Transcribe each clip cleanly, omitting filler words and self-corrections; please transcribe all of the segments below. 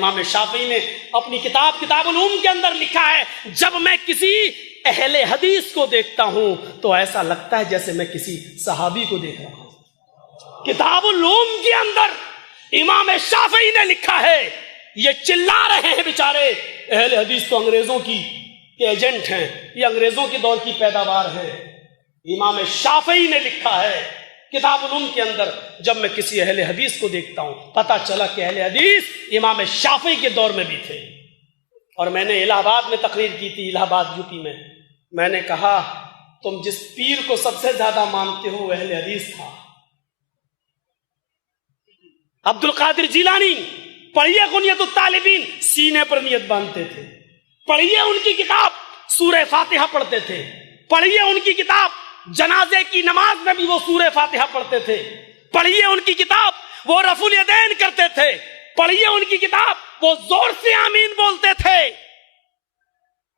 امام شافعی نے اپنی کتاب العلوم کے اندر لکھا ہے، جب میں کسی اہل حدیث کو دیکھتا ہوں تو ایسا لگتا ہے جیسے میں کسی صحابی کو دیکھ رہا ہوں۔ کتاب العلوم کے اندر امام شافعی نے لکھا ہے، یہ چلا رہے ہیں بیچارے اہل حدیث تو انگریزوں کی ایجنٹ ہیں، یہ انگریزوں کے دور کی پیداوار ہیں۔ امام شافعی نے لکھا ہے کتاب العلوم کے اندر، جب میں کسی اہل حدیث کو دیکھتا ہوں پتہ چلا کہ اہل حدیث امام شافعی کے دور میں بھی تھے۔ اور میں نے الہ آباد میں تقریر کی تھی، الہ آباد یوپی میں نے کہا تم جس پیر کو سب سے زیادہ مانتے ہو وہ اہل حدیث تھا، عبد القادر جیلانی۔ پڑھیے غنیت الطالبین، سینے پر نیت باندھتے تھے۔ پڑھیے ان کی کتاب، سورہ فاتحہ پڑھتے تھے۔ پڑھیے ان کی کتاب، جنازے کی نماز میں بھی وہ سورہ فاتحہ پڑھتے تھے۔ پڑھیے ان کی کتاب، وہ رفع الیدین کرتے تھے۔ پڑھیے ان کی کتاب، وہ زور سے آمین بولتے تھے۔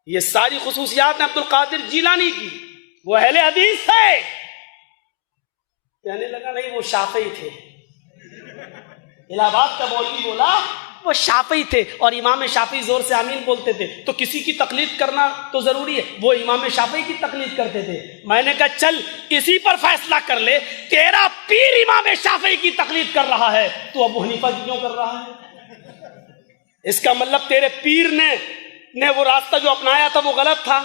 یہ ساری خصوصیات ہیں عبد القادر جیلانی کی، وہ اہل حدیث تھے۔ کہنے لگا نہیں وہ شافعی تھے۔ الہ آباد کا مولوی بولا وہ شافعی تھے، اور امام شافعی زور سے آمین بولتے تھے، تو کسی کی تقلید کرنا تو ضروری ہے، وہ امام شافعی کی تقلید کرتے تھے۔ میں نے کہا چل اسی پر فیصلہ کر لے، تیرا پیر امام شافعی کی تقلید کر رہا ہے تو ابو حنیفہ کی کیوں کر رہا ہے؟ اس کا مطلب تیرے پیر نے وہ راستہ جو اپنایا تھا وہ غلط تھا،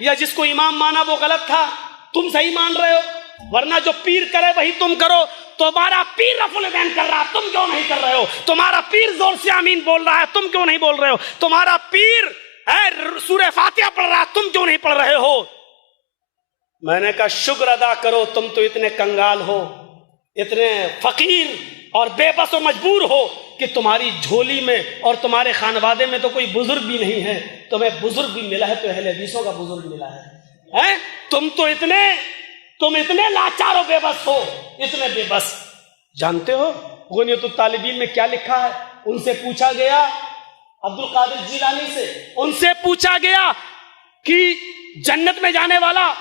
یا جس کو امام مانا وہ غلط تھا، تم صحیح مان رہے ہو، ورنہ جو پیر کرے وہی تم کرو۔ تمہارا پیر رفع الیدین کر رہا ہے، تم کیوں نہیں کر رہے ہو؟ تمہارا پیر زور سے آمین بول رہا ہے، تم کیوں نہیں بول رہے ہو؟ تمہارا پیر سورہ فاتحہ پڑھ رہا ہے، تم کیوں نہیں پڑھ رہے ہو؟ میں نے کہا شکر ادا کرو، تم تو اتنے کنگال ہو، اتنے فقیر اور بے بس و مجبور ہو کہ تمہاری جھولی میں اور تمہارے خانوادے میں تو کوئی بزرگ بھی نہیں ہے۔ تمہیں بزرگ بھی ملا ہے تو اہل حدیثوں کا بزرگ ملا ہے۔ تم اتنے لاچار و بے بس ہو، اتنے بے بس۔ جانتے ہو غنیت الطالبین میں کیا لکھا ہے؟ ان سے پوچھا گیا، عبد القادر جیلانی سے ان سے پوچھا گیا کہ جنت میں جانے والا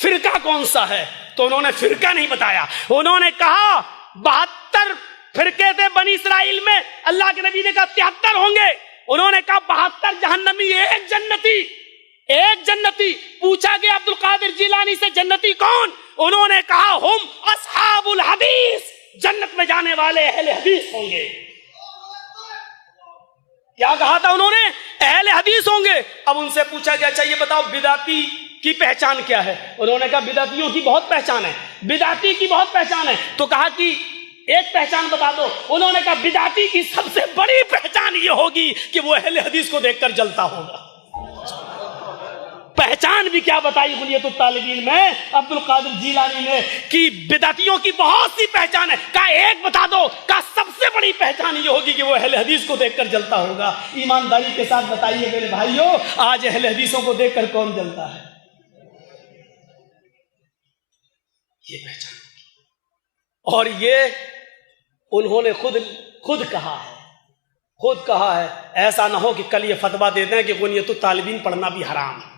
فرقہ کون سا ہے، تو انہوں نے فرقہ نہیں بتایا۔ انہوں نے کہا 72 فرقے تھے بنی اسرائیل میں، اللہ کے نبی نے کہا 73 ہوں گے۔ انہوں نے کہا 72 جہنمی، ایک جنتی، ایک جنتی۔ پوچھا گیا عبد القادر جیلانی سے جنتی کون؟ انہوں نے کہا ہم اصحاب الحدیث، جنت میں جانے والے اہل حدیث ہوں گے۔ کیا کہا تھا انہوں نے؟ اہل حدیث ہوں گے۔ اب ان سے پوچھا گیا اچھا یہ بتاؤ بدعتی کی پہچان کیا ہے؟ انہوں نے کہا بدعتیوں کی بہت پہچان ہے، بدعتی کی بہت پہچان ہے۔ تو کہا کہ ایک پہچان بتا دو۔ انہوں نے کہا بدعتی کی سب سے بڑی پہچان یہ ہوگی کہ وہ اہل حدیث کو دیکھ کر جلتا ہوگا۔ پہچان بھی کیا بتائی غنیت الطالبین میں عبد القادر جیلانی نے کہ بدعتیوں کی بہت سی پہچان ہے۔ کہا ایک بتا دو، کہا سب سے بڑی پہچان یہ ہوگی کہ وہ اہل حدیث کو دیکھ کر جلتا ہوگا۔ ایمانداری کے ساتھ بتائیے میرے بھائیوں، آج اہل حدیثوں کو دیکھ کر کون جلتا ہے؟ یہ پہچان، اور یہ انہوں نے خود کہا ہے۔ ایسا نہ ہو کہ کل یہ فتویٰ دے دیں کہ غنیت الطالبین پڑھنا بھی حرام ہے۔